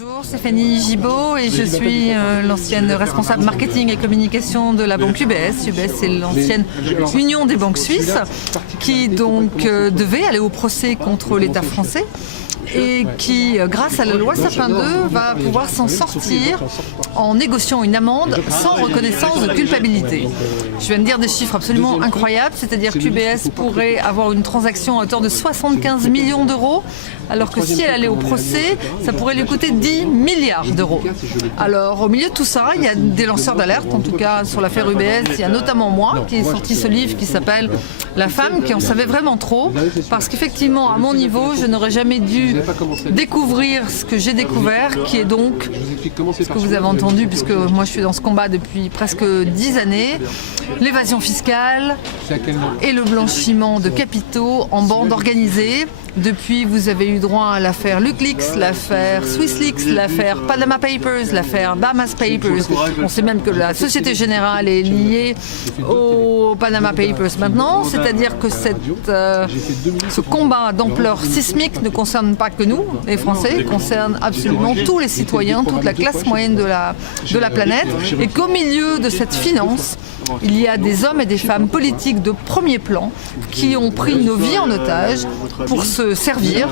Bonjour, c'est Fanny Gibault et je suis l'ancienne responsable marketing et communication de la banque UBS. UBS, c'est l'ancienne union des banques suisses qui donc devait aller au procès contre l'État français et qui, grâce à la loi Sapin 2, va pouvoir s'en sortir en négociant une amende sans reconnaissance de culpabilité. Je viens de dire des chiffres absolument incroyables, c'est-à-dire qu'UBS pourrait avoir une transaction à hauteur de 75 millions d'euros, alors que si elle allait au procès, ça pourrait lui coûter 10 milliards d'euros. Alors, au milieu de tout ça, il y a des lanceurs d'alerte, en tout cas sur l'affaire UBS, il y a notamment moi qui ai sorti ce livre qui s'appelle « La femme qui en savait vraiment trop », parce qu'effectivement, à mon niveau, je n'aurais jamais dû découvrir ce que j'ai découvert, qui est donc ce que vous avez entendu, puisque moi je suis dans ce combat depuis presque 10 années, l'évasion fiscale et le blanchiment de capitaux en bande organisée. Depuis, vous avez eu droit à l'affaire LuxLeaks, l'affaire SwissLeaks, l'affaire Panama Papers, l'affaire Bahamas Papers. On sait même que la Société Générale est liée aux Panama Papers maintenant, c'est-à-dire que ce combat d'ampleur sismique ne concerne pas que nous, les Français, il concerne absolument tous les citoyens, toute la classe moyenne de la planète, et qu'au milieu de cette finance, il y a des hommes et des femmes politiques de premier plan qui ont pris nos vies en otage pour se servir,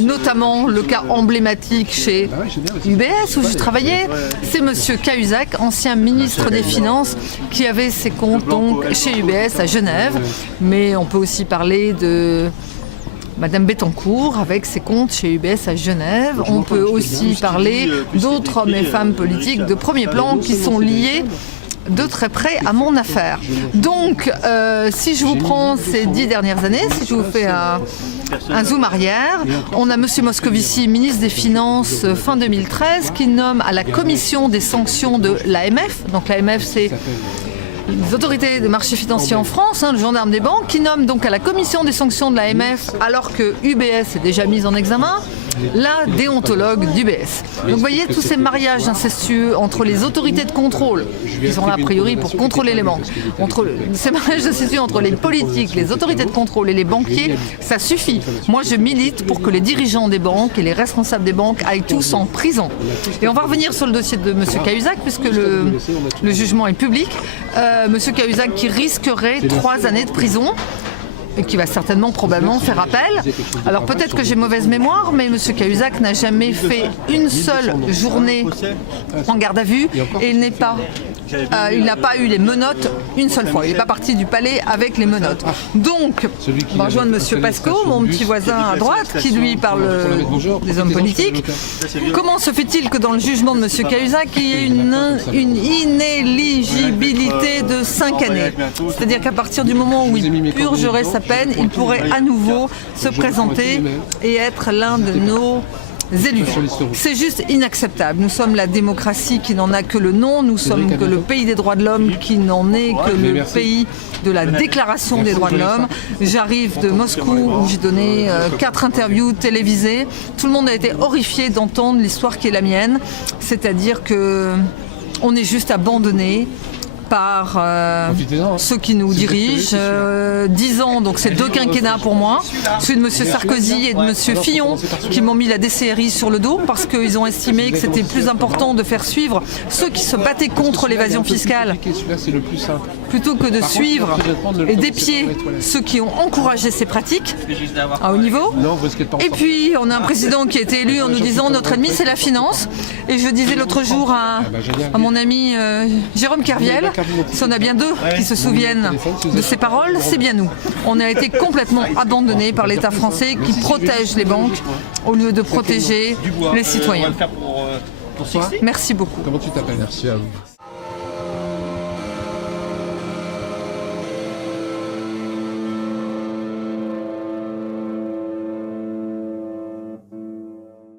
notamment le cas emblématique chez UBS où je travaillais, c'est M. Cahuzac, ancien ministre des Finances, qui avait ses comptes donc chez UBS à Genève, mais on peut aussi parler de Madame Bettencourt avec ses comptes chez UBS à Genève. On peut aussi parler d'autres hommes et femmes politiques de premier plan qui sont liés de très près à mon affaire. Donc, si je vous prends ces 10 dernières années, si je vous fais un zoom arrière, on a M. Moscovici, ministre des Finances, fin 2013, qui nomme à la commission des sanctions de l'AMF, donc l'AMF c'est les autorités des marchés financiers en France, le gendarme des banques, qui nomme donc à la commission des sanctions de l'AMF, alors que UBS est déjà mise en examen, la déontologue d'UBS. Donc vous voyez tous ces mariages incestueux entre les autorités de contrôle, qui sont là a priori pour contrôler les banques, ces mariages incestueux entre les politiques, les autorités de contrôle et les banquiers, ça suffit. Moi je milite pour que les dirigeants des banques et les responsables des banques aillent tous en prison. Et on va revenir sur le dossier de M. Cahuzac, puisque le jugement est public. M. Cahuzac qui risquerait 3 années de prison et qui va certainement probablement faire appel. Alors peut-être que j'ai mauvaise mémoire, mais M. Cahuzac n'a jamais fait une seule journée en garde à vue et il n'a pas eu les menottes une seule fois. Il n'est pas parti du palais avec les menottes. Donc, on va rejoindre M. Pasco, mon petit voisin à droite, qui lui parle des hommes politiques. Comment se fait-il que dans le jugement de M. Cahuzac, il y ait une inéligibilité de 5 années? C'est-à-dire qu'à partir du moment où il purgerait sa peine, il pourrait à nouveau se présenter et être l'un de nos élus. C'est juste inacceptable. Nous sommes la démocratie qui n'en a que le nom, nous sommes que le pays des droits de l'homme qui n'en est que le pays de la déclaration des droits de l'homme. J'arrive de Moscou où j'ai donné 4 interviews télévisées. Tout le monde a été horrifié d'entendre l'histoire qui est la mienne, c'est-à-dire que on est juste abandonné par ceux qui nous dirigent. 10 ans, donc c'est 2 quinquennats pour moi. Celui de M. Sarkozy et de M. Fillon qui m'ont mis la DCRI sur le dos parce qu'ils ont estimé que c'était plus important de faire suivre ceux qui se battaient contre l'évasion fiscale plutôt que de suivre et d'épier ceux qui ont encouragé ces pratiques à haut niveau. Et puis on a un président qui a été élu en nous disant notre ennemi c'est la finance. Et je disais l'autre jour à mon ami Jérôme Kerviel, si on a bien 2 qui se souviennent de ces paroles, c'est bien nous. On a été complètement abandonnés par l'État français qui protège les banques au lieu de protéger les citoyens. Merci beaucoup. Comment tu t'appelles? Merci à vous.